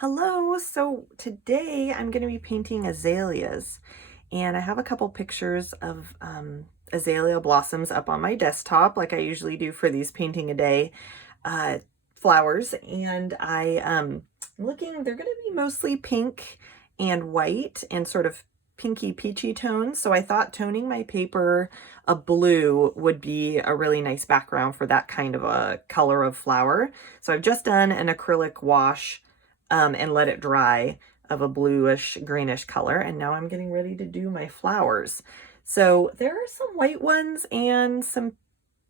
Hello, so today I'm going to be painting azaleas, and I have a couple pictures of azalea blossoms up on my desktop like I usually do for these painting a day uh, flowers, and I'm looking, they're going to be mostly pink and white and sort of pinky peachy tones, so I thought toning my paper a blue would be a really nice background for that kind of a color of flower. So I've just done an acrylic wash and let it dry of a bluish greenish color. And now I'm getting ready to do my flowers. So there are some white ones and some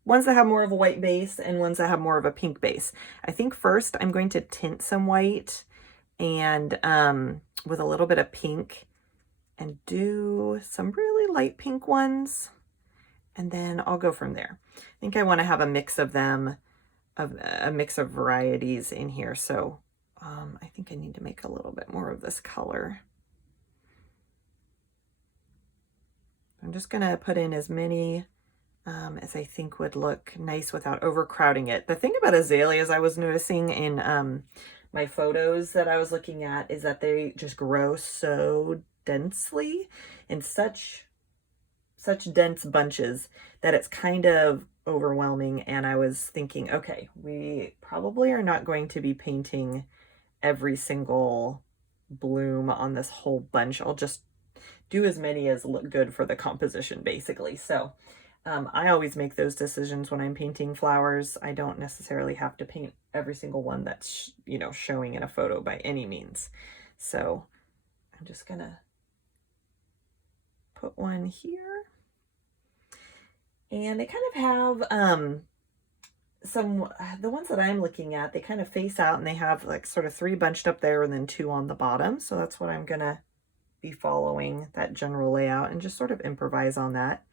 ones that have more of a white base and ones that have more of a pink base. I think first I'm going to tint some white and with a little bit of pink and do some really light pink ones. And then I'll go from there. I think I want to have a mix of them, a mix of varieties in here. So I think I need to make a little bit more of this color. I'm just going to put in as many as I think would look nice without overcrowding it. The thing about azaleas I was noticing in my photos that I was looking at is that they just grow so densely in such dense bunches that it's kind of overwhelming. And I was thinking, okay, we probably are not going to be painting every single bloom on this whole bunch. I'll just do as many as look good for the composition, basically. So I always make those decisions when I'm painting flowers. I don't necessarily have to paint every single one that's, showing in a photo by any means. So I'm just gonna put one here. And they kind of have the ones that I'm looking at, they kind of face out and they have like sort of 3 bunched up there and then 2 on the bottom. So that's what I'm gonna be following, that general layout, and just sort of improvise on that.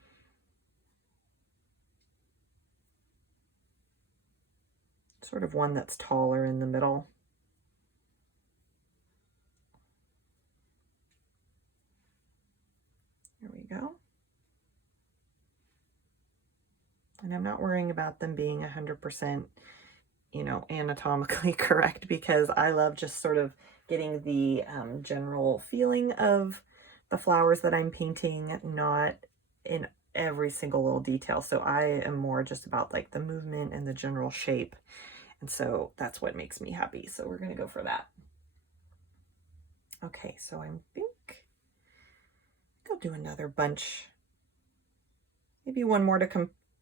Sort of one that's taller in the middle. There we go. And I'm not worrying about them being 100%, anatomically correct, because I love just sort of getting the general feeling of the flowers that I'm painting, not in every single little detail. So I am more just about like the movement and the general shape. And so that's what makes me happy. So we're going to go for that. Okay, so I think I'll do another bunch. Maybe one more to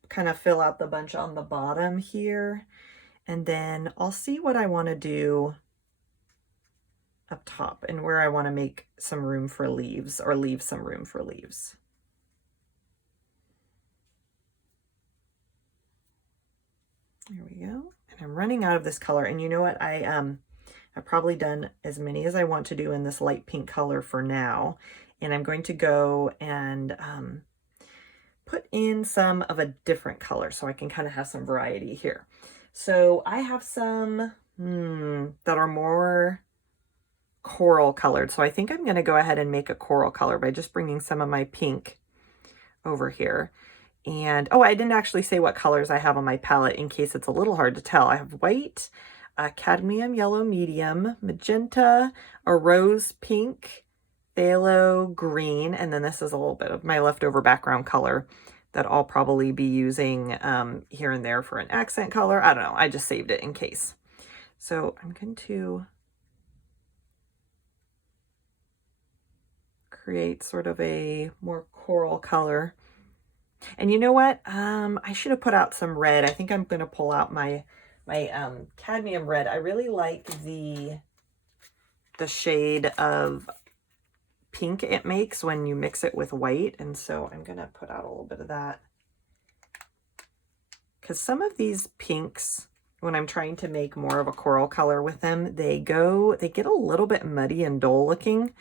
kind of fill out the bunch on the bottom here. And then I'll see what I want to do up top and where I want to make some room for leaves or leave some room for leaves. There we go. And I'm running out of this color. And you know what? I've probably done as many as I want to do in this light pink color for now. And I'm going to go and put in some of a different color so I can kind of have some variety here. So I have some that are more coral colored. So I think I'm going to go ahead and make a coral color by just bringing some of my pink over here. And, oh, I didn't actually say what colors I have on my palette in case it's a little hard to tell. I have white, cadmium yellow medium, magenta, a rose pink, phthalo green, and then this is a little bit of my leftover background color that I'll probably be using here and there for an accent color. I don't know. I just saved it in case. So I'm going to create sort of a more coral color. And you know what? I should have put out some red. I think I'm going to pull out my cadmium red. I really like the shade of pink it makes when you mix it with white. And so I'm going to put out a little bit of that. Because some of these pinks, when I'm trying to make more of a coral color with them, they get a little bit muddy and dull looking.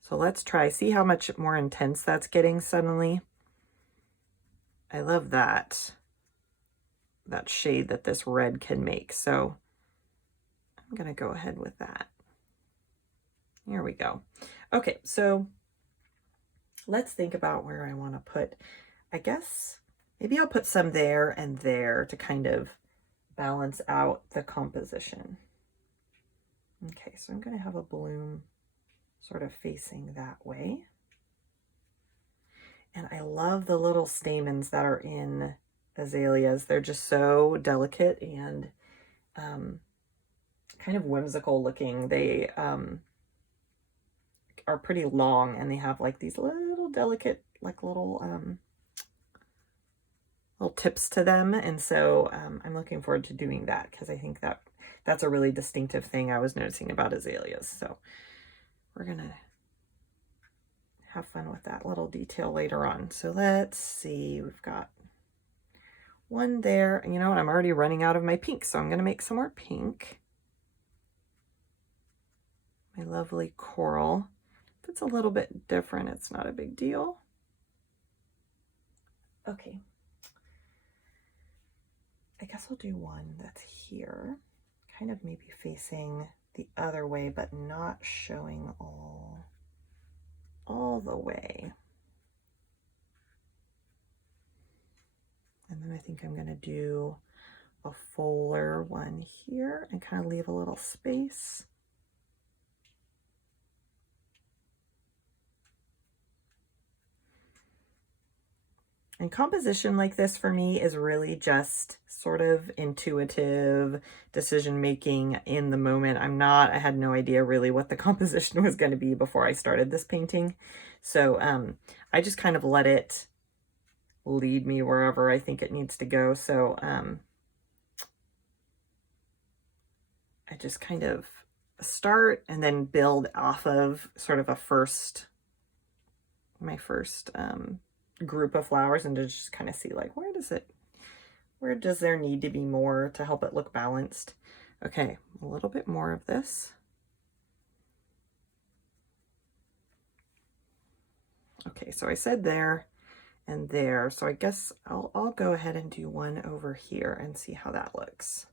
So let's try, see how much more intense that's getting suddenly. I love that shade that this red can make. So I'm going to go ahead with that. Here we go. Okay, so let's think about where I want to put, I guess maybe I'll put some there and there to kind of balance out the composition. Okay, so I'm going to have a bloom sort of facing that way. And I love the little stamens that are in azaleas. They're just so delicate and kind of whimsical looking. They are pretty long, and they have like these little delicate, like little tips to them. And so I'm looking forward to doing that, because I think that that's a really distinctive thing I was noticing about azaleas. So we're gonna have fun with that little detail later on. So let's see, we've got one there. And you know what, I'm already running out of my pink, so I'm gonna make some more pink. My lovely coral. If it's a little bit different, it's not a big deal. Okay. I guess I'll do one that's here, kind of maybe facing the other way, but not showing all the way. And then I think I'm going to do a fuller one here and kind of leave a little space. And composition like this for me is really just sort of intuitive decision making in the moment. I had no idea really what the composition was going to be before I started this painting. So I just kind of let it lead me wherever I think it needs to go. So I just kind of start and then build off of sort of my first group of flowers, and to just kind of see like where does there need to be more to help it look balanced. Okay, a little bit more of this. Okay, so I said there and there, so I guess I'll go ahead and do one over here and see how that looks.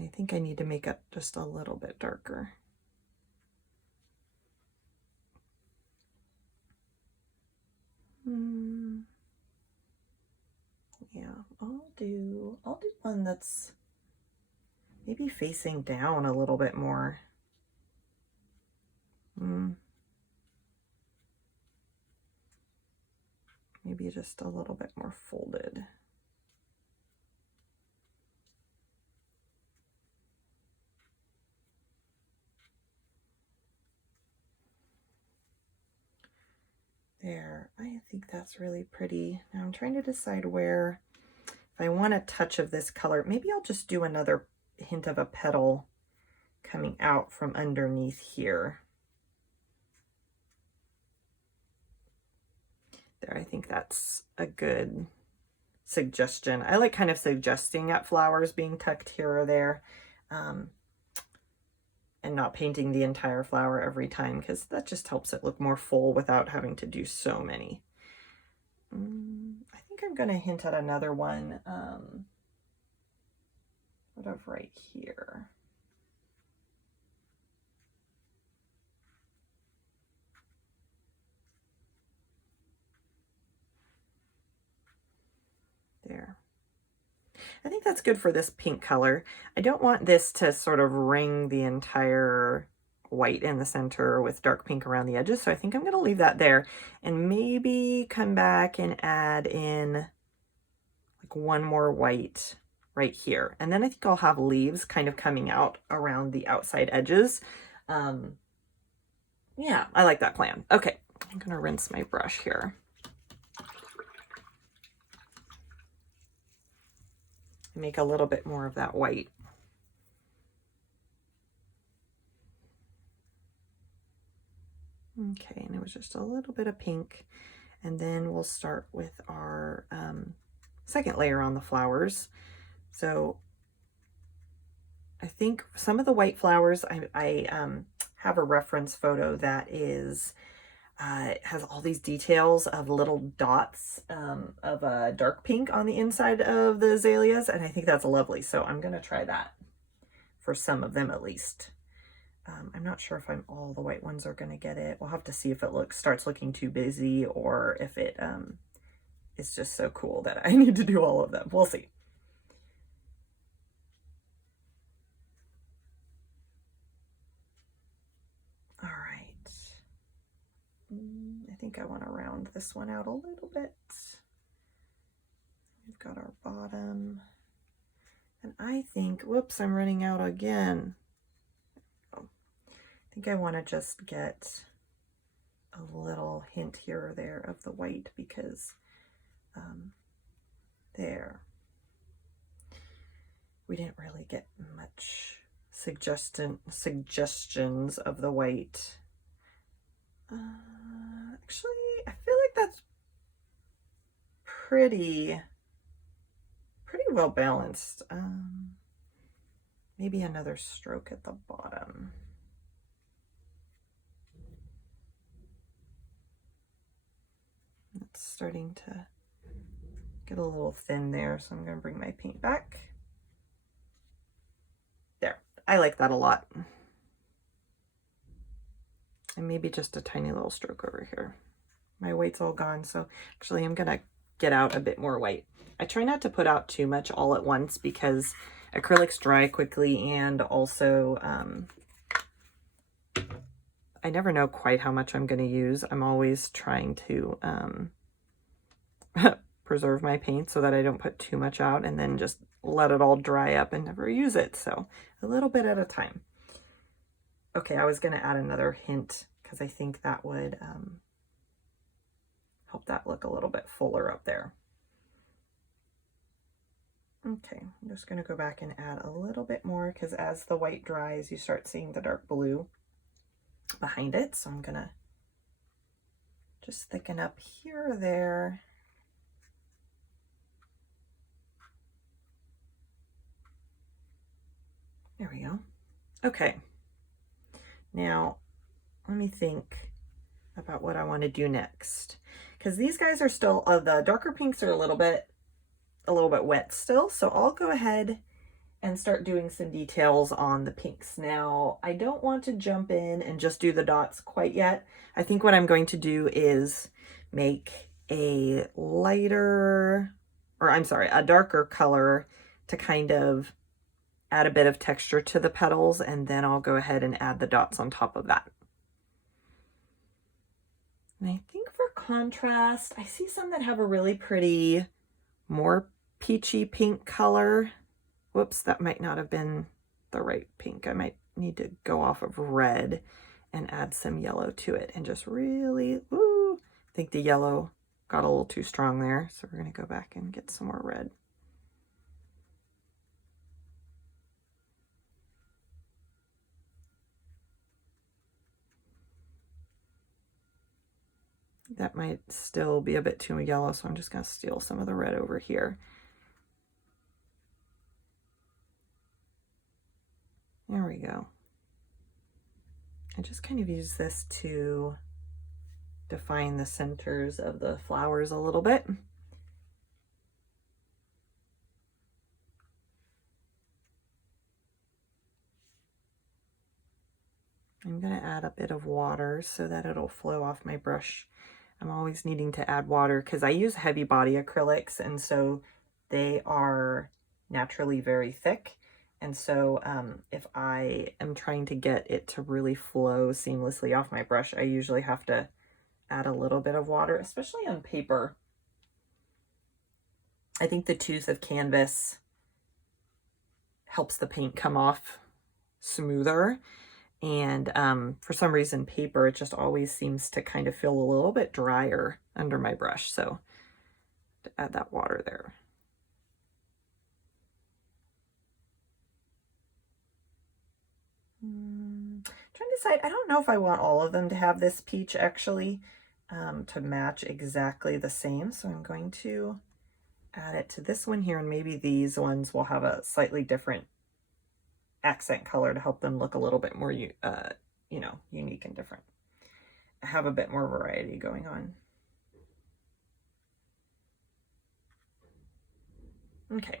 I think I need to make it just a little bit darker. Yeah, I'll do one that's maybe facing down a little bit more. Maybe just a little bit more folded. There, I think that's really pretty. Now I'm trying to decide where, if I want a touch of this color, maybe I'll just do another hint of a petal coming out from underneath here. There, I think that's a good suggestion. I like kind of suggesting at flowers being tucked here or there, and not painting the entire flower every time, because that just helps it look more full without having to do so many. I think I'm going to hint at another one, sort of right here. There. I think that's good for this pink color. I don't want this to sort of ring the entire white in the center with dark pink around the edges, so I think I'm going to leave that there and maybe come back and add in like one more white right here. And then I think I'll have leaves kind of coming out around the outside edges. Yeah, I like that plan. Okay, I'm going to rinse my brush here. Make a little bit more of that white. Okay, and it was just a little bit of pink. And then we'll start with our second layer on the flowers. So I think some of the white flowers, I have a reference photo that is it has all these details of little dots of a dark pink on the inside of the azaleas, and I think that's lovely. So I'm going to try that for some of them at least. I'm not sure if all the white ones are going to get it. We'll have to see if it starts looking too busy, or if it is just so cool that I need to do all of them. We'll see. think I want to round this one out a little bit. We've got our bottom. And I think, whoops, I'm running out again. Oh, I think I want to just get a little hint here or there of the white because there. We didn't really get much suggestions of the white. Actually, I feel like that's pretty well balanced. Maybe another stroke at the bottom. It's starting to get a little thin there, so I'm going to bring my paint back. There, I like that a lot. And maybe just a tiny little stroke over here. My white's all gone, so actually I'm going to get out a bit more white. I try not to put out too much all at once because acrylics dry quickly, and also I never know quite how much I'm going to use. I'm always trying to preserve my paint so that I don't put too much out and then just let it all dry up and never use it. So a little bit at a time. Okay, I was going to add another hint because I think that would help that look a little bit fuller up there. Okay, I'm just going to go back and add a little bit more because as the white dries, you start seeing the dark blue behind it. So I'm going to just thicken up here or there. There we go. Okay. Now, let me think about what I want to do next. Because these guys are still, the darker pinks are a little bit wet still. So I'll go ahead and start doing some details on the pinks. Now, I don't want to jump in and just do the dots quite yet. I think what I'm going to do is make a darker color to kind of add a bit of texture to the petals, and then I'll go ahead and add the dots on top of that. And I think for contrast, I see some that have a really pretty, more peachy pink color. Whoops, that might not have been the right pink. I might need to go off of red and add some yellow to it and just really, ooh, I think the yellow got a little too strong there. So we're going to go back and get some more red. That might still be a bit too yellow, so I'm just going to steal some of the red over here. There we go. I just kind of use this to define the centers of the flowers a little bit. I'm going to add a bit of water so that it'll flow off my brush. I'm always needing to add water because I use heavy body acrylics, and so they are naturally very thick. And so if I am trying to get it to really flow seamlessly off my brush, I usually have to add a little bit of water, especially on paper. I think the tooth of canvas helps the paint come off smoother. And for some reason, paper, it just always seems to kind of feel a little bit drier under my brush. So to add that water there. Trying to decide, I don't know if I want all of them to have this peach actually to match exactly the same. So I'm going to add it to this one here, and maybe these ones will have a slightly different accent color to help them look a little bit more, you know, unique and different. I have a bit more variety going on. Okay.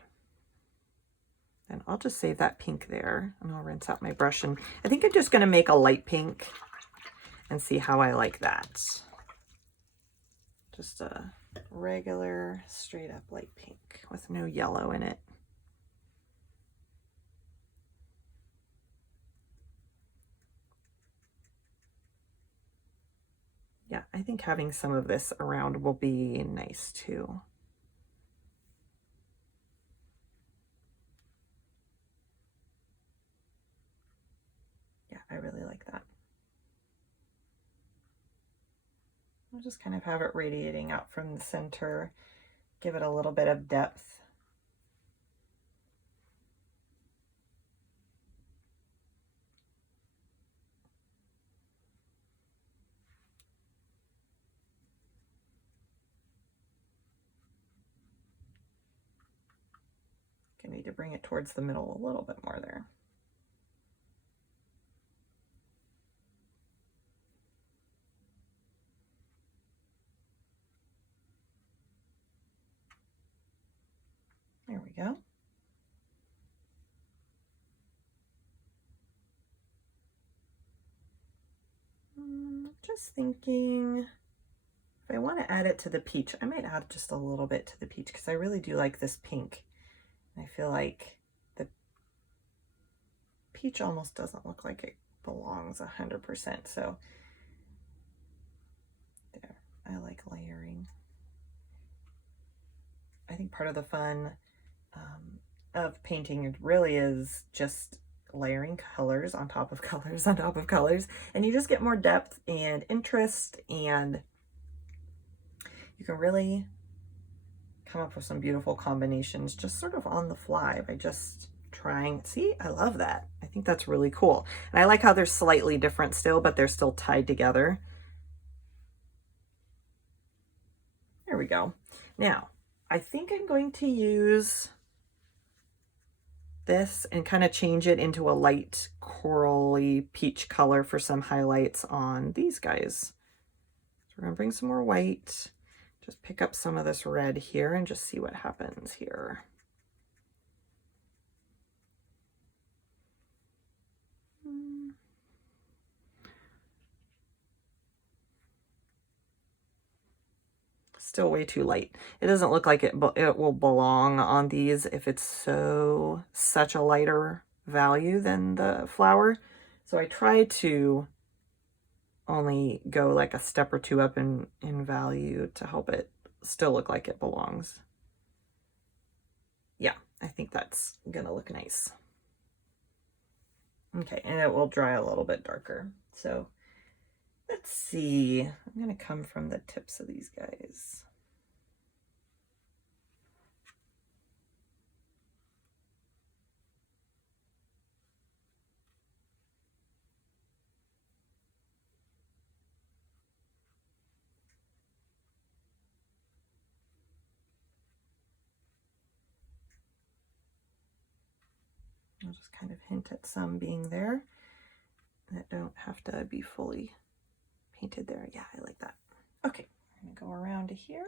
And I'll just save that pink there, and I'll rinse out my brush. And I think I'm just going to make a light pink and see how I like that. Just a regular, straight up light pink with no yellow in it. Yeah, I think having some of this around will be nice too. Yeah, I really like that. I'll just kind of have it radiating out from the center, give it a little bit of depth. I need to bring it towards the middle a little bit more there. There we go. Just thinking, if I want to add it to the peach, I might add just a little bit to the peach because I really do like this pink. I feel like the peach almost doesn't look like it belongs 100%. So there, I like layering. I think part of the fun of painting really is just layering colors on top of colors on top of colors, and you just get more depth and interest, and you can really come up with some beautiful combinations just sort of on the fly by just trying. See, I love that. I think that's really cool. And I like how they're slightly different still, but they're still tied together. There we go. Now, I think I'm going to use this and kind of change it into a light corally peach color for some highlights on these guys. So we're gonna bring some more white, just pick up some of this red here and just see what happens here. Still way too light. It doesn't look like it will belong on these if it's such a lighter value than the flower. So I try to only go like a step or two up in value to help it still look like it belongs. Yeah, I think that's gonna look nice. Okay, and it will dry a little bit darker. So let's see, I'm gonna come from the tips of these guys. I'll just kind of hint at some being there that don't have to be fully painted there. Yeah, I like that. Okay, I'm gonna go around to here.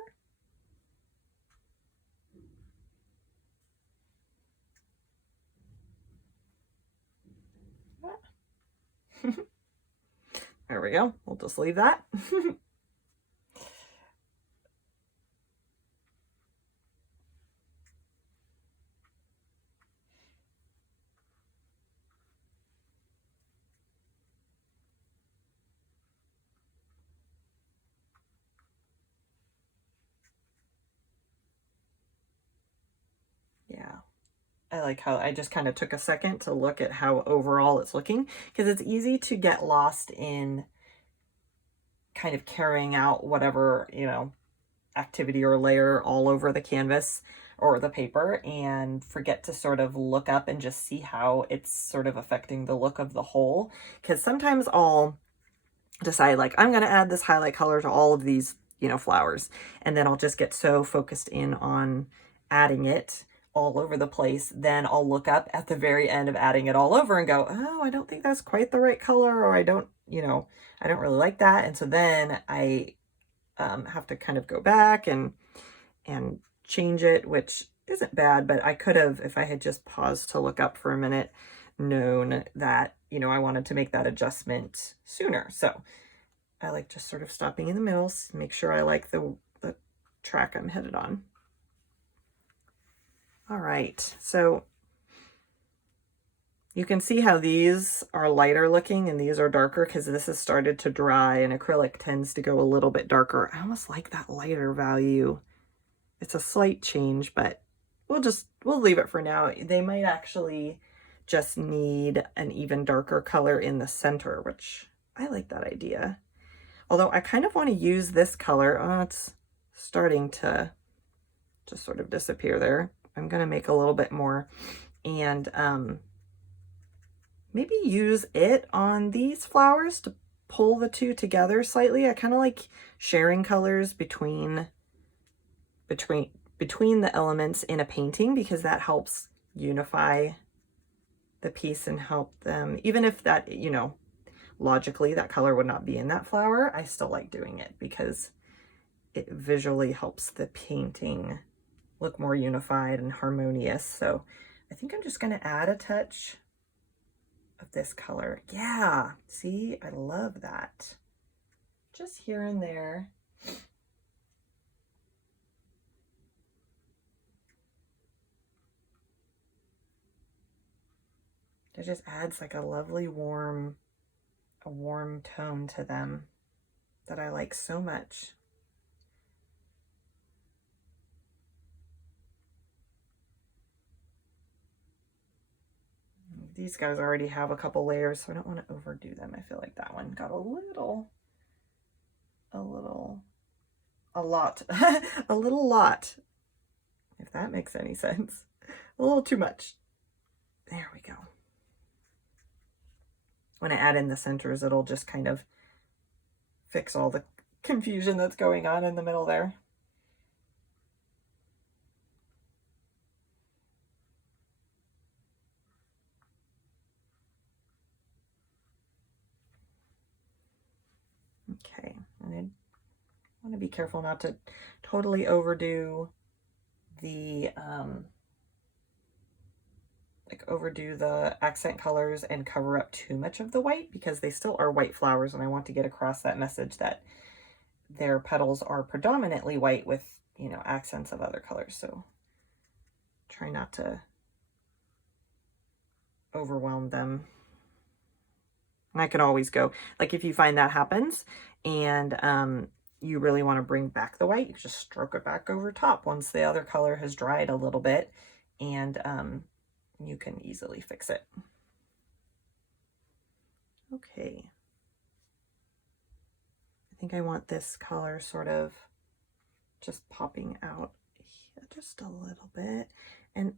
There we go. We'll just leave that. Yeah, I like how I just kind of took a second to look at how overall it's looking, because it's easy to get lost in kind of carrying out whatever, you know, activity or layer all over the canvas or the paper and forget to sort of look up and just see how it's sort of affecting the look of the whole. Because sometimes I'll decide like, I'm going to add this highlight color to all of these, you know, flowers. And then I'll just get so focused in on adding it all over the place. Then I'll look up at the very end of adding it all over and go, oh, I don't think that's quite the right color, or I don't, you know, I don't really like that. And so then I have to kind of go back and change it, which isn't bad, but I could have, if I had just paused to look up for a minute, known that, you know, I wanted to make that adjustment sooner. So I like just sort of stopping in the middle, make sure I like the track I'm headed on. All right, so You can see how these are lighter looking and these are darker because this has started to dry, and acrylic tends to go a little bit darker. I almost like that lighter value. It's a slight change, but we'll leave it for now. They might actually just need an even darker color in the center, which I like that idea. Although I kind of want to use this color. Oh, it's starting to just sort of disappear there. I'm going to make a little bit more and maybe use it on these flowers to pull the two together slightly. I kind of like sharing colors between the elements in a painting because that helps unify the piece and help them, even if that, you know, logically that color would not be in that flower, I still like doing it because it visually helps the painting look more unified and harmonious. So I think I'm just going to add a touch of this color. Yeah, see, I love that. Just here and there. It just adds like a lovely warm tone to them that I like so much. These guys already have a couple layers, so I don't want to overdo them. I feel like that one got a lot, a little lot, if that makes any sense. A little too much. There we go. When I add in the centers, it'll just kind of fix all the confusion that's going on in the middle there. Okay, and I want to be careful not to totally overdo the accent colors and cover up too much of the white, because they still are white flowers and I want to get across that message that their petals are predominantly white with, you know, accents of other colors. So try not to overwhelm them. And I can always go, like if you find that happens and you really want to bring back the white, you just stroke it back over top once the other color has dried a little bit, and you can easily fix it. Okay. I think I want this color sort of just popping out here just a little bit. And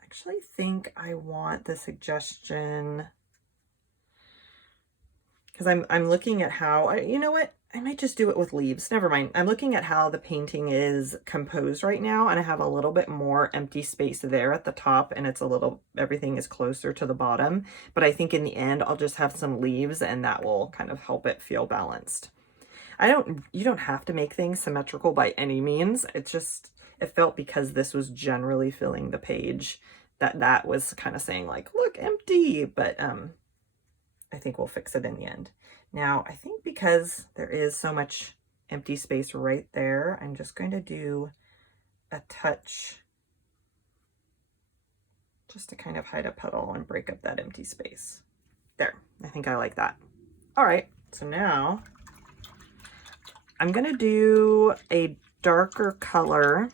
I actually think I want the suggestion, because I'm looking at how, you know what, I might just do it with leaves. Never mind. I'm looking at how the painting is composed right now, and I have a little bit more empty space there at the top, and it's a little, everything is closer to the bottom. But I think in the end, I'll just have some leaves, and that will kind of help it feel balanced. You don't have to make things symmetrical by any means. It's just, it felt, because this was generally filling the page, that was kind of saying like, look, empty, but I think we'll fix it in the end. Now, I think because there is so much empty space right there, I'm just going to do a touch just to kind of hide a petal and break up that empty space. There, I think I like that. All right, so now I'm gonna do a darker color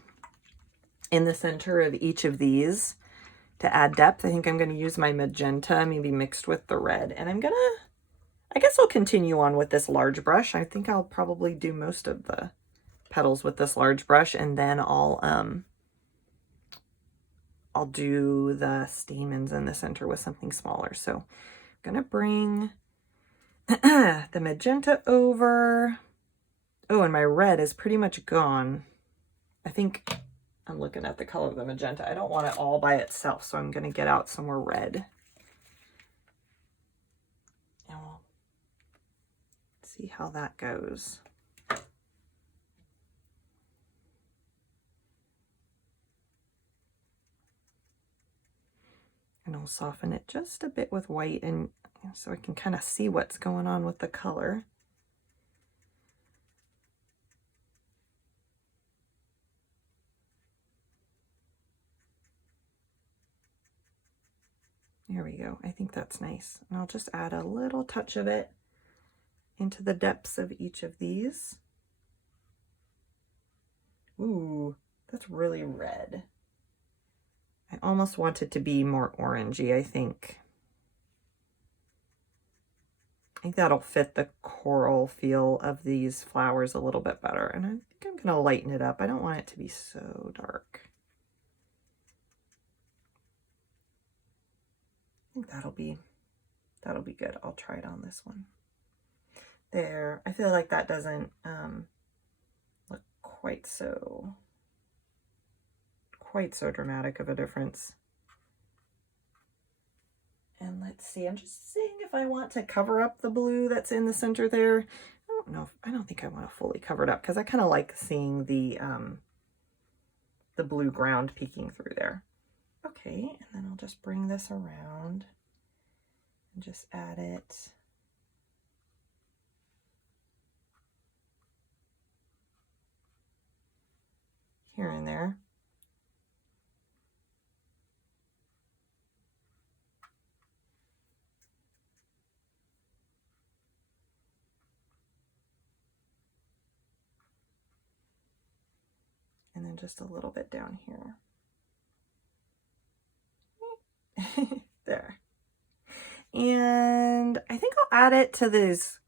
in the center of each of these to add depth. I think I'm gonna use my magenta, maybe mixed with the red, and I guess I'll continue on with this large brush. I think I'll probably do most of the petals with this large brush, and then I'll do the stamens in the center with something smaller. So I'm gonna bring the magenta over. Oh, and my red is pretty much gone. I think I'm looking at the color of the magenta. I don't want it all by itself, so I'm gonna get out some more red. And we'll see how that goes. And I'll soften it just a bit with white, and so I can kind of see what's going on with the color. There we go. I think that's nice. And I'll just add a little touch of it into the depths of each of these. Ooh, that's really red. I almost want it to be more orangey, I think. I think that'll fit the coral feel of these flowers a little bit better. And I think I'm going to lighten it up. I don't want it to be so dark. I think that'll be good. I'll try it on this one. There, I feel like that doesn't look quite so dramatic of a difference. And let's see, I'm just seeing if I want to cover up the blue that's in the center there. I don't know, I don't think I want to fully cover it up because I kind of like seeing the blue ground peeking through there. Okay, and then I'll just bring this around and just add it. Here and there. And then just a little bit down here. There. And I think I'll add it to these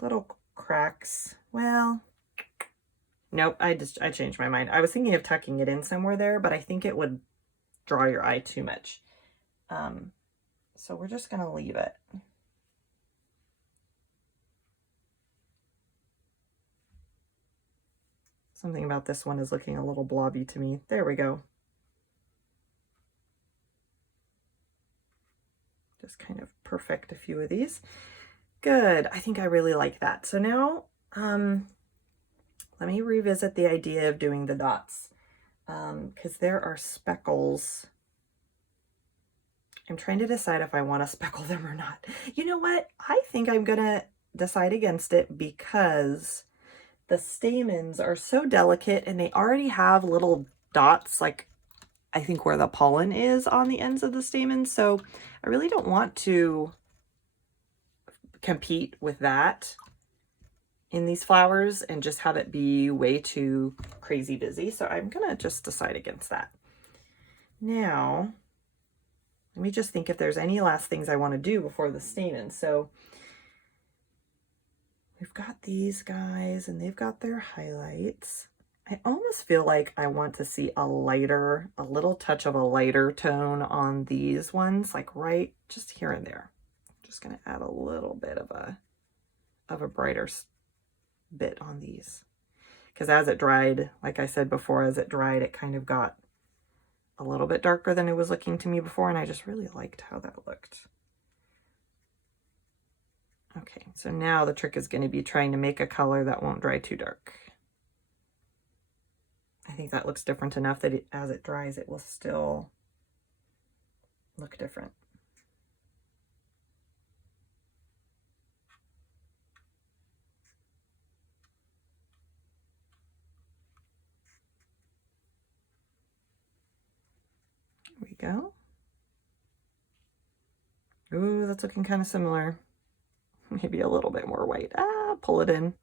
little cracks. Well, nope, I changed my mind. I was thinking of tucking it in somewhere there, but I think it would draw your eye too much. So we're just gonna leave it. Something about this one is looking a little blobby to me. There we go. Just kind of perfect a few of these. Good, I think I really like that. So now, let me revisit the idea of doing the dots, because there are speckles. I'm trying to decide if I want to speckle them or not. You know what? I think I'm gonna decide against it because the stamens are so delicate and they already have little dots, like I think where the pollen is on the ends of the stamens. So I really don't want to compete with that in these flowers and just have it be way too crazy busy. So I'm gonna just decide against that. Now, let me just think if there's any last things I want to do before the stamens. So we've got these guys and they've got their highlights. I almost feel like I want to see a little touch of a lighter tone on these ones, like right just here and there. I'm just gonna add a little bit of a brighter bit on these. Because as it dried, like I said before, as it dried, it kind of got a little bit darker than it was looking to me before, and I just really liked how that looked. Okay, so now the trick is going to be trying to make a color that won't dry too dark. I think that looks different enough that as it dries, it will still look different. There we go. Ooh, that's looking kind of similar. Maybe a little bit more white. Pull it in.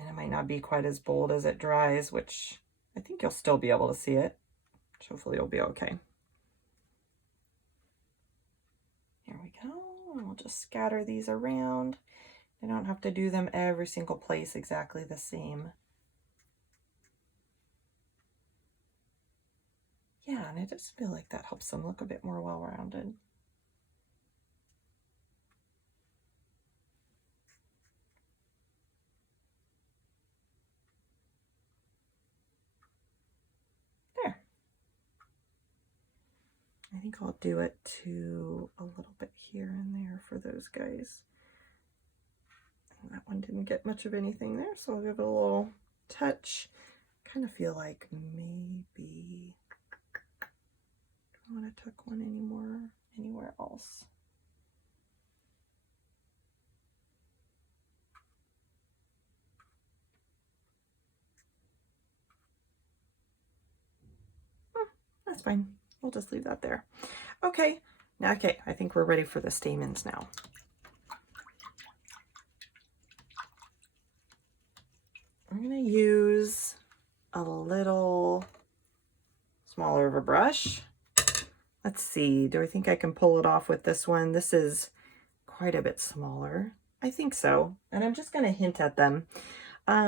And it might not be quite as bold as it dries, which I think you'll still be able to see it. Hopefully it'll be okay. Here we go. And we'll just scatter these around. I don't have to do them every single place exactly the same. Yeah, and I just feel like that helps them look a bit more well-rounded. There. I think I'll do it to a little bit here and there for those guys. And that one didn't get much of anything there, so I'll give it a little touch. Kind of feel like maybe I don't want to tuck one anywhere else. That's fine. We'll just leave that there. Okay, now, okay, I think we're ready for the stamens now. I'm gonna use a little smaller of a brush. Let's see, do I think I can pull it off with this one? This is quite a bit smaller. I think so. And I'm just gonna hint at them. I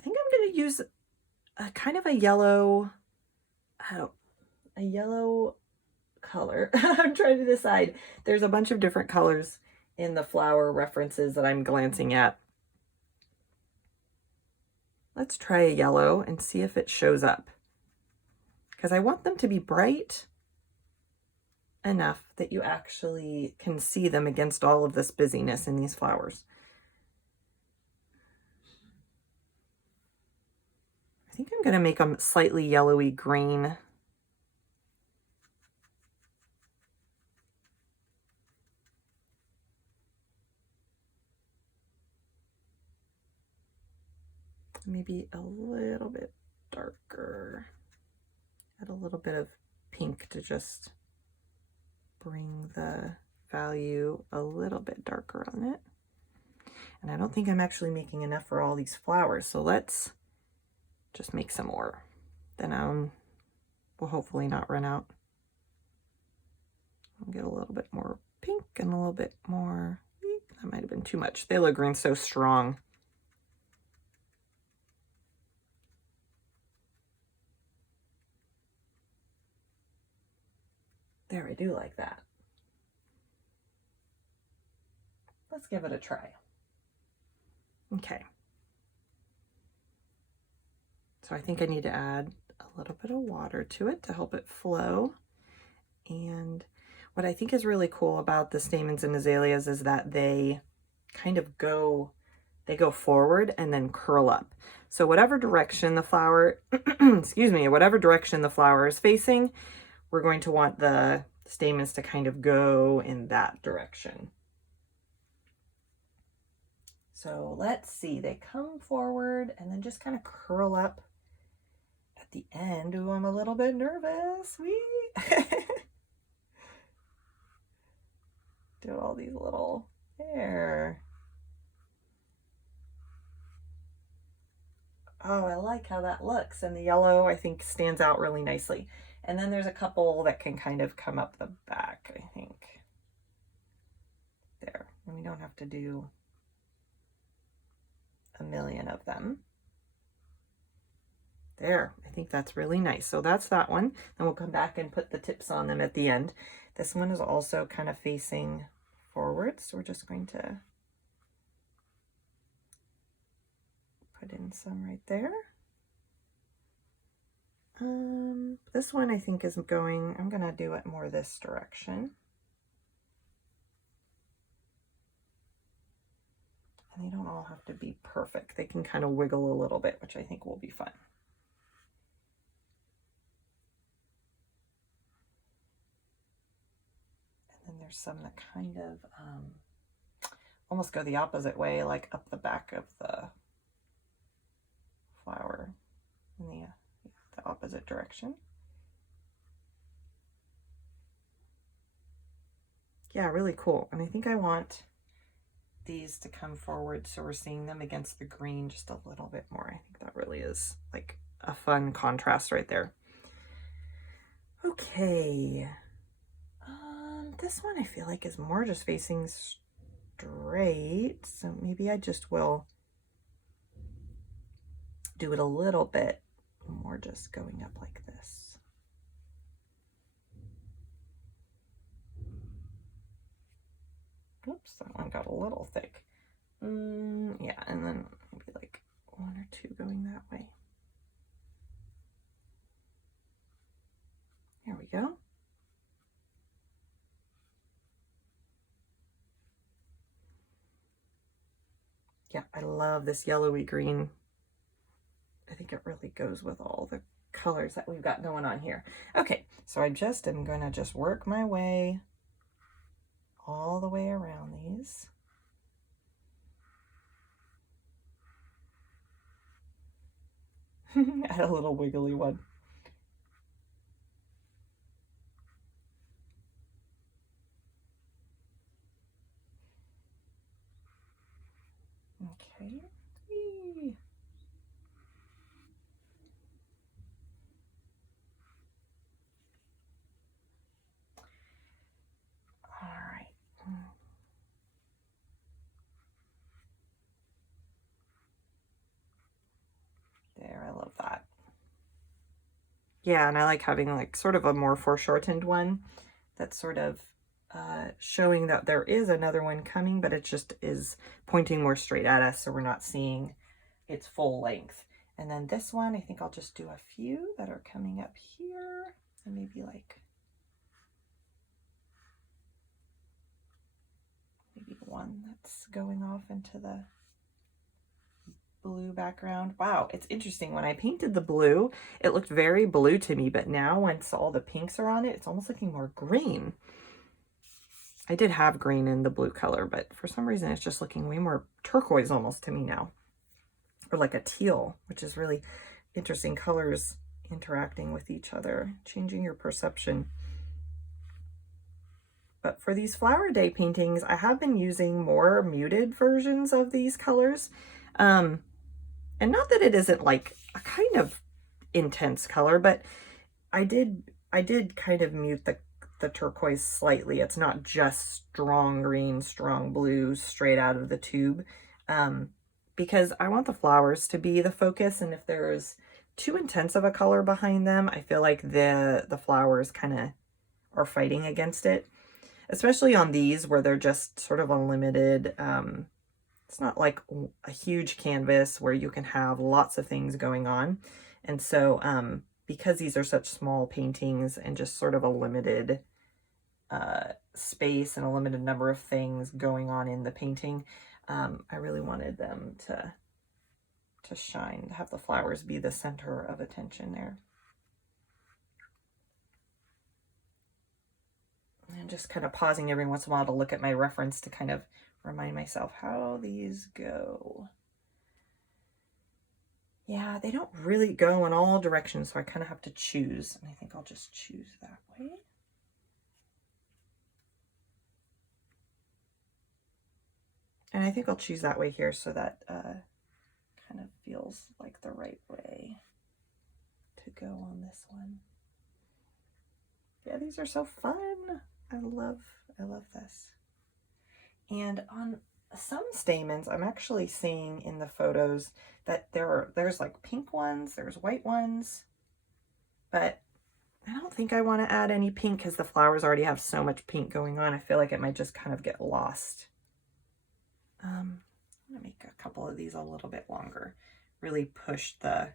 think I'm gonna use a kind of a yellow, oh, a yellow color. I'm trying to decide. There's a bunch of different colors in the flower references that I'm glancing at. Let's try a yellow and see if it shows up, because I want them to be bright enough that you actually can see them against all of this busyness in these flowers. I think I'm going to make them slightly yellowy green. Maybe a little bit darker. Add a little bit of pink to just bring the value a little bit darker on it. And I don't think I'm actually making enough for all these flowers, so let's just make some more. Then we'll hopefully not run out. I'll get a little bit more pink and a little bit more, that might have been too much. Phthalo green's so strong. There, I do like that. Let's give it a try. Okay. So I think I need to add a little bit of water to it to help it flow. And what I think is really cool about the stamens and azaleas is that they kind of go forward and then curl up. So whatever direction the flower, excuse me, whatever direction the flower is facing, we're going to want the stamens to kind of go in that direction. So let's see, they come forward and then just kind of curl up at the end. Ooh, I'm a little bit nervous. Do all these little there. Oh, I like how that looks. And the yellow, I think, stands out really nicely. And then there's a couple that can kind of come up the back, I think. There. And we don't have to do a million of them. There. I think that's really nice. So that's that one. Then we'll come back and put the tips on them at the end. This one is also kind of facing forward. So we're just going to put in some right there. This one I think is going, I'm going to do it more this direction. And they don't all have to be perfect. They can kind of wiggle a little bit, which I think will be fun. And then there's some that kind of almost go the opposite way, like up the back of the flower in the opposite direction. Yeah, really cool. And I think I want these to come forward so we're seeing them against the green just a little bit more. I think that really is like a fun contrast right there. Okay. This one I feel like is more just facing straight. So maybe I just will do it a little bit more just going up like this. Oops, that one got a little thick. Yeah, and then maybe like one or two going that way. There we go. Yeah, I love this yellowy green. I think it really goes with all the colors that we've got going on here. Okay, so I just am going to just work my way all the way around these. Add a little wiggly one. Okay. Whee. All right. There, I love that. Yeah, and I like having like sort of a more foreshortened one that's sort of showing that there is another one coming, but it just is pointing more straight at us, so we're not seeing its full length. And then this one, I think I'll just do a few that are coming up here, and maybe one that's going off into the blue background. Wow, it's interesting. When I painted the blue, it looked very blue to me, but now once all the pinks are on it, it's almost looking more green. I did have green in the blue color, but for some reason it's just looking way more turquoise almost to me now. Or like a teal, which is really interesting colors interacting with each other, changing your perception. But for these Flower Day paintings, I have been using more muted versions of these colors. And not that it isn't like a kind of intense color, but I did kind of mute the turquoise slightly. It's not just strong green, strong blue straight out of the tube, because I want the flowers to be the focus. And if there's too intense of a color behind them, I feel like the flowers kind of are fighting against it, especially on these where they're just sort of unlimited. It's not like a huge canvas where you can have lots of things going on. And so because these are such small paintings and just sort of a limited space and a limited number of things going on in the painting, I really wanted them to shine, to have the flowers be the center of attention there. And just kind of pausing every once in a while to look at my reference to kind of remind myself how these go. Yeah, they don't really go in all directions, so I kind of have to choose. And I think I'll just choose that way. And I think I'll choose that way here so that kind of feels like the right way to go on this one. Yeah, these are so fun. I love this. And on some stamens, I'm actually seeing in the photos that there's like pink ones, there's white ones, but I don't think I want to add any pink because the flowers already have so much pink going on. I feel like it might just kind of get lost. I'm gonna make a couple of these a little bit longer, really push the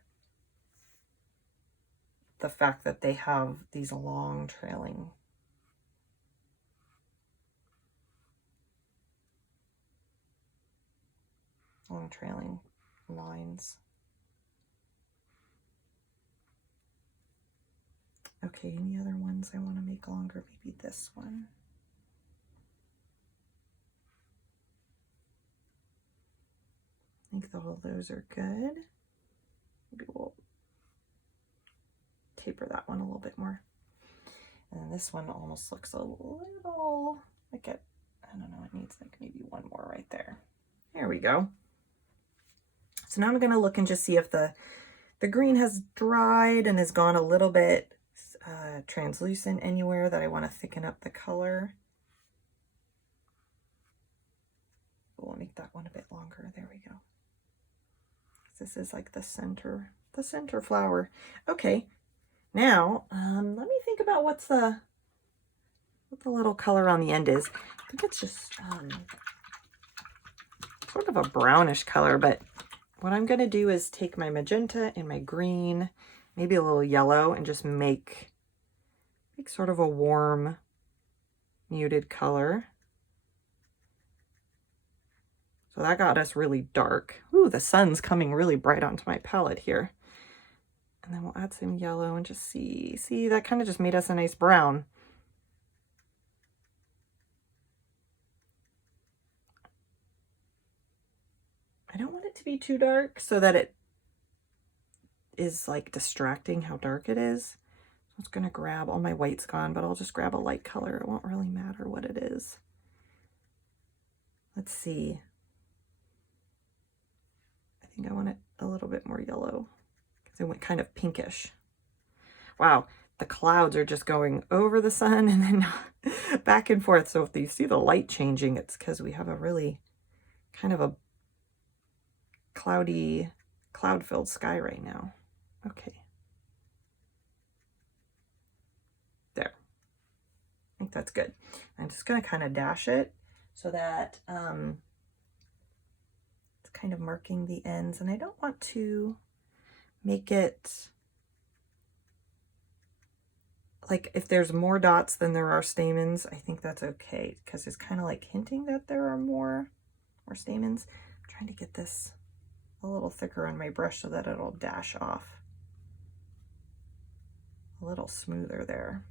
fact that they have these long trailing lines. Okay, any other ones I want to make longer? Maybe this one. I think all of those are good. Maybe we'll taper that one a little bit more. And then this one almost looks a little like it, I don't know, it needs like maybe one more right there. There we go. So now I'm going to look and just see if the green has dried and has gone a little bit translucent anywhere that I want to thicken up the color. We'll make that one a bit longer. There we go. This is like the center flower. Okay, now let me think about what the little color on the end is. I think it's just sort of a brownish color, but what I'm going to do is take my magenta and my green, maybe a little yellow, and just make sort of a warm, muted color. So that got us really dark. Ooh, the sun's coming really bright onto my palette here. And then we'll add some yellow and just see, that kind of just made us a nice brown. I don't want it to be too dark so that it is like distracting how dark it is. So I'm just gonna grab, all my white's gone, but I'll just grab a light color. It won't really matter what it is. Let's see. think I want it a little bit more yellow because it went kind of pinkish. Wow, the clouds are just going over the sun and then back and forth. So if you see the light changing, it's because we have a really kind of a cloudy, cloud-filled sky right now. Okay. There. I think that's good. I'm just going to kind of dash it so that it's kind of marking the ends, and I don't want to make it like if there's more dots than there are stamens. I think that's okay because it's kind of like hinting that there are more stamens. I'm trying to get this a little thicker on my brush so that it'll dash off a little smoother there.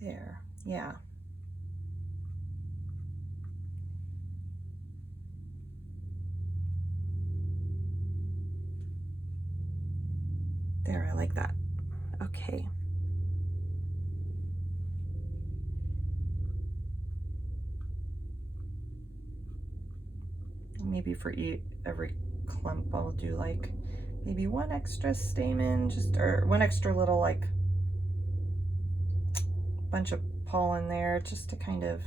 There, yeah. There, I like that. Okay. Maybe for every clump I'll do like maybe one extra stamen, or one extra little like bunch of pollen there, just to kind of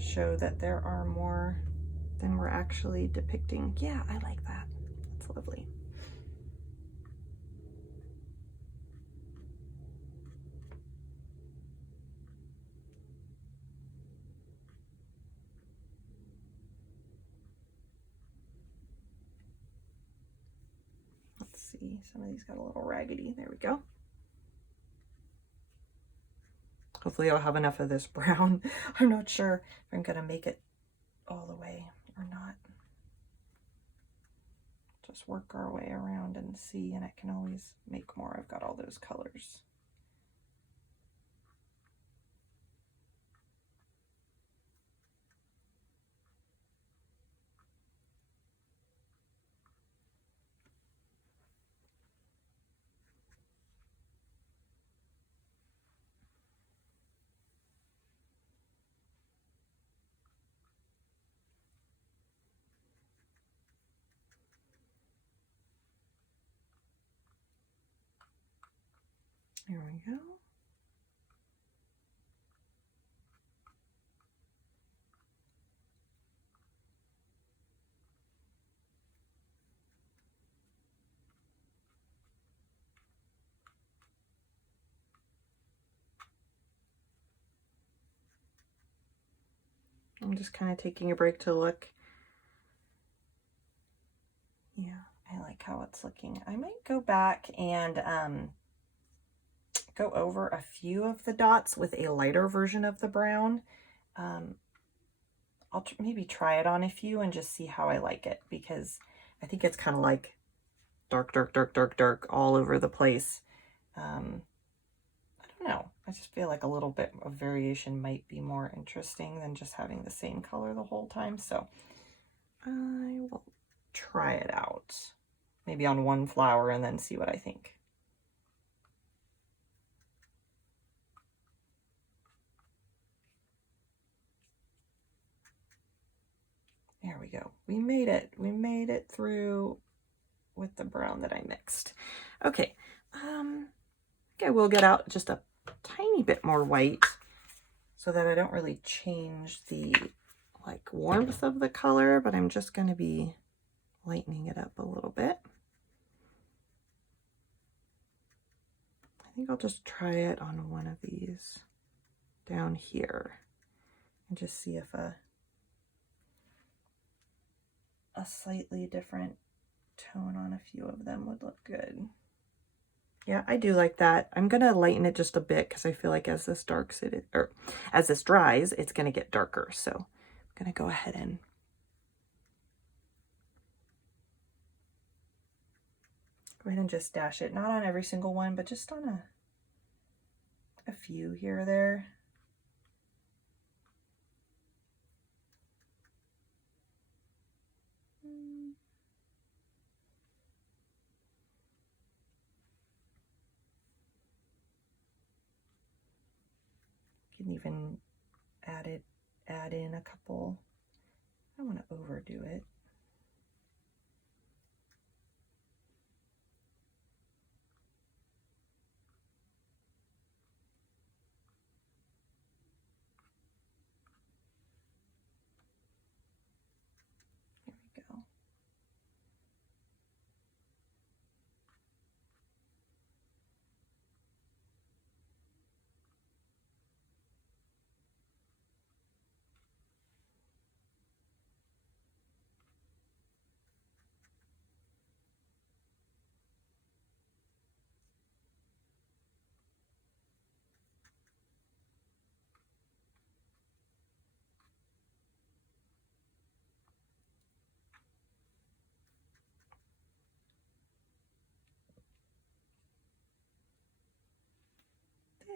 show that there are more than we're actually depicting. Yeah, I like that. That's lovely. Let's see, some of these got a little raggedy. There we go. Hopefully I'll have enough of this brown. I'm not sure if I'm gonna make it all the way or not. Just work our way around and see, and I can always make more. I've got all those colors. There we go. I'm just kind of taking a break to look. Yeah, I like how it's looking. I might go back and go over a few of the dots with a lighter version of the brown. I'll maybe try it on a few and just see how I like it, because I think it's kind of like dark, dark, dark, dark, dark all over the place. I don't know. I just feel like a little bit of variation might be more interesting than just having the same color the whole time. So I will try it out, maybe on one flower, and then see what I think. There we go. We made it. We made it through with the brown that I mixed. Okay. Okay, we'll get out just a tiny bit more white so that I don't really change the like warmth of the color, but I'm just going to be lightening it up a little bit. I think I'll just try it on one of these down here and just see if a slightly different tone on a few of them would look good. Yeah, I do like that. I'm gonna lighten it just a bit because I feel like as this as this dries, it's gonna get darker. So I'm gonna go ahead and just dash it, not on every single one, but just on a few here or there. You can even add in a couple I don't want to overdo it. There we go.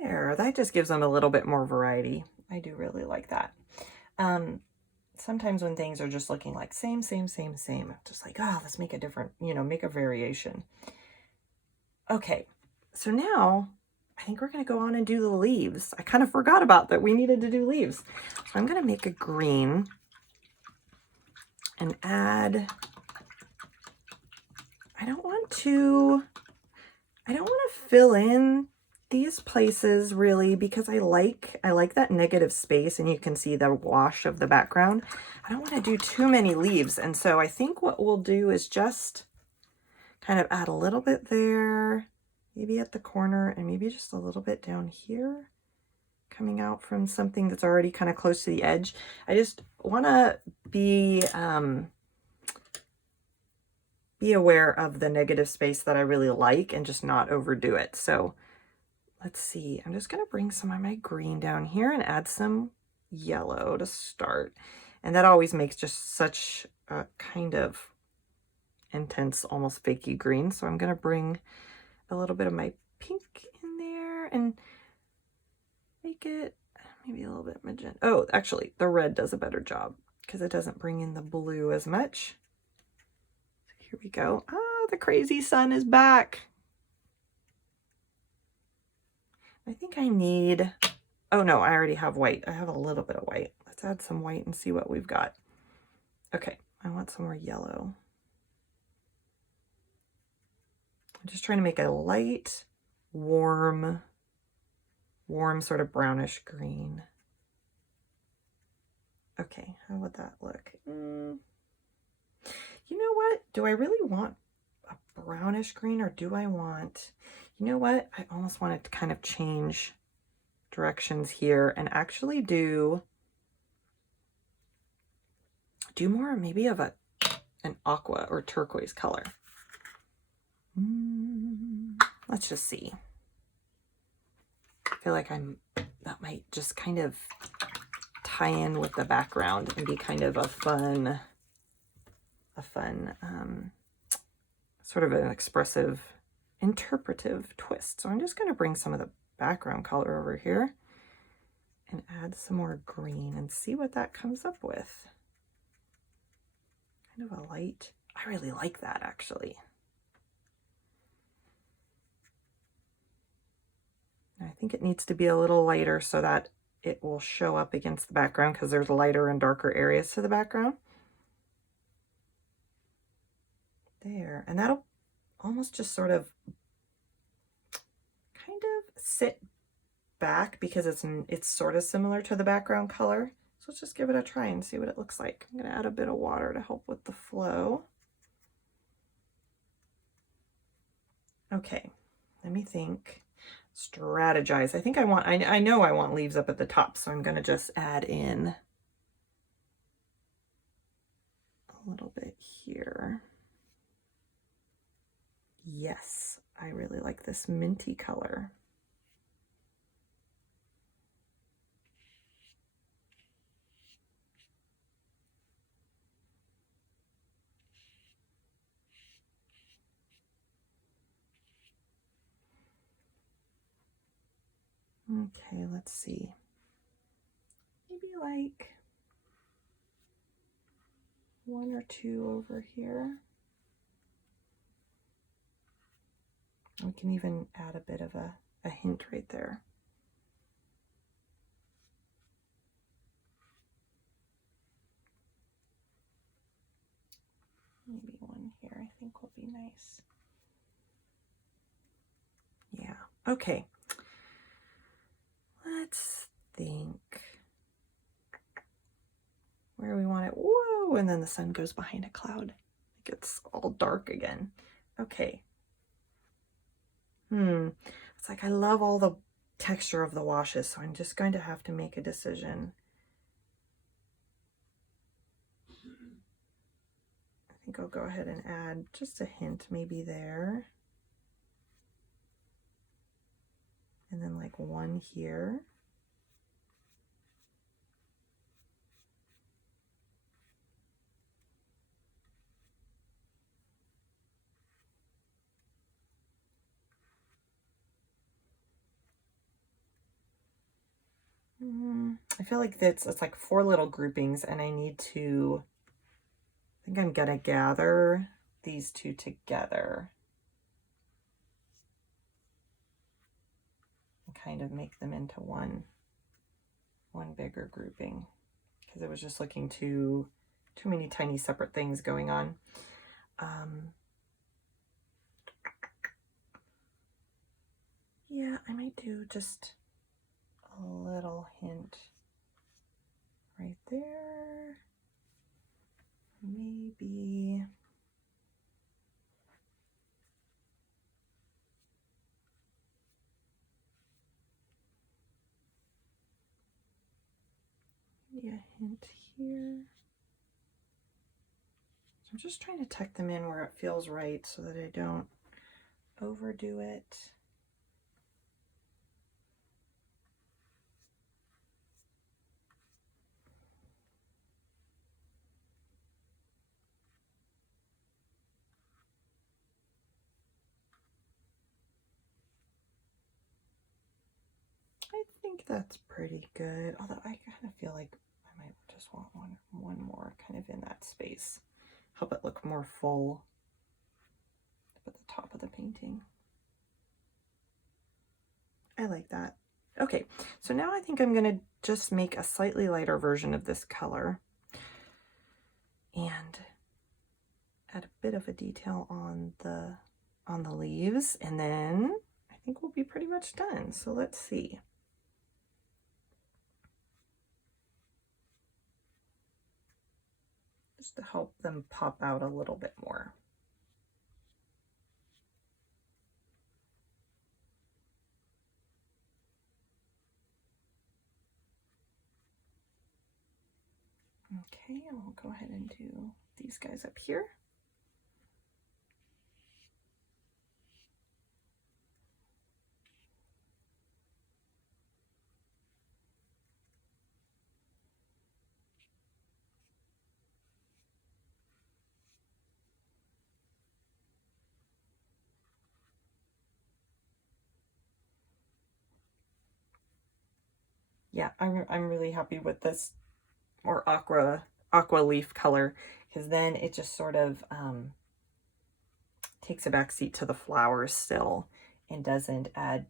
There, that just gives them a little bit more variety. I do really like that. Sometimes when things are just looking like same, just like, oh, let's make a different, make a variation. Okay, so now I think we're gonna go on and do the leaves. I kind of forgot about that we needed to do leaves. So I'm gonna make a green and add, I don't want to fill in these places really, because I like that negative space, and you can see the wash of the background. I don't want to do too many leaves, and so I think what we'll do is just kind of add a little bit there, maybe at the corner, and maybe just a little bit down here, coming out from something that's already kind of close to the edge. I just want to be aware of the negative space that I really like and just not overdo it. So let's see, I'm just gonna bring some of my green down here and add some yellow to start. And that always makes just such a kind of intense, almost fakey green. So I'm gonna bring a little bit of my pink in there and make it maybe a little bit magenta. Oh, actually the red does a better job because it doesn't bring in the blue as much. So here we go. Ah, the crazy sun is back. I think I need, oh no, I already have white. I have a little bit of white. Let's add some white and see what we've got. Okay, I want some more yellow. I'm just trying to make a light, warm sort of brownish green. Okay, how would that look? You know what? Do I really want a brownish green, or do I want, you know what? I almost want to kind of change directions here and actually do more maybe of an aqua or turquoise color. Let's just see. I feel like that might just kind of tie in with the background and be kind of a fun sort of an expressive, interpretive twist. So I'm just going to bring some of the background color over here and add some more green and see what that comes up with. Kind of a light, I really like that actually. I think it needs to be a little lighter so that it will show up against the background, because there's lighter and darker areas to the background. There, and that'll almost just sort of kind of sit back because it's sort of similar to the background color. So let's just give it a try and see what it looks like. I'm going to add a bit of water to help with the flow. Okay, let me think. Strategize. I think I know I want leaves up at the top, so I'm going to just add in a little bit here. Yes, I really like this minty color. Okay, let's see. Maybe like 1 or 2 over here. We can even add a bit of a hint right there. Maybe one here I think will be nice. Yeah, okay. Let's think where we want it. Whoa, and then the sun goes behind a cloud. It gets all dark again. Okay. It's like I love all the texture of the washes, so I'm just going to have to make a decision. I think I'll go ahead and add just a hint maybe there. And then like one here. I feel like it's like 4 little groupings, and I need to, I think I'm gonna gather these 2 together and kind of make them into one bigger grouping, because it was just looking too many tiny separate things going on. Yeah, I might do just a little hint right there. Maybe a hint here. So I'm just trying to tuck them in where it feels right so that I don't overdo it. I think that's pretty good, although I kind of feel like I might just want one more kind of in that space. Help it look more full at the top of the painting. I like that. Okay, so now I think I'm going to just make a slightly lighter version of this color and add a bit of a detail on the leaves, and then I think we'll be pretty much done. So let's see. Just to help them pop out a little bit more. Okay, and we'll go ahead and do these guys up here. Yeah, I'm really happy with this more aqua leaf color, because then it just sort of takes a backseat to the flowers still and doesn't add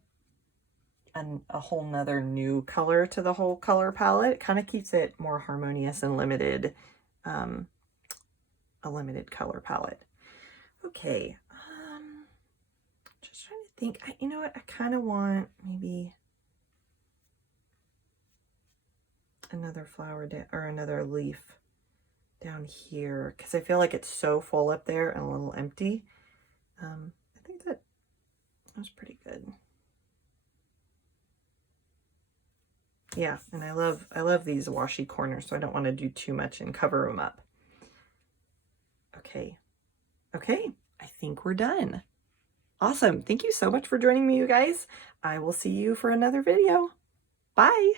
a whole nother new color to the whole color palette. It kind of keeps it more harmonious and limited, a limited color palette. Okay, just trying to think. You know what? I kind of want maybe another flower or another leaf down here, because I feel like it's so full up there and a little empty. I think that was pretty good. Yeah, and I love these washy corners, so I don't want to do too much and cover them up. Okay, I think we're done. Awesome. Thank you so much for joining me, you guys. I will see you for another video. Bye.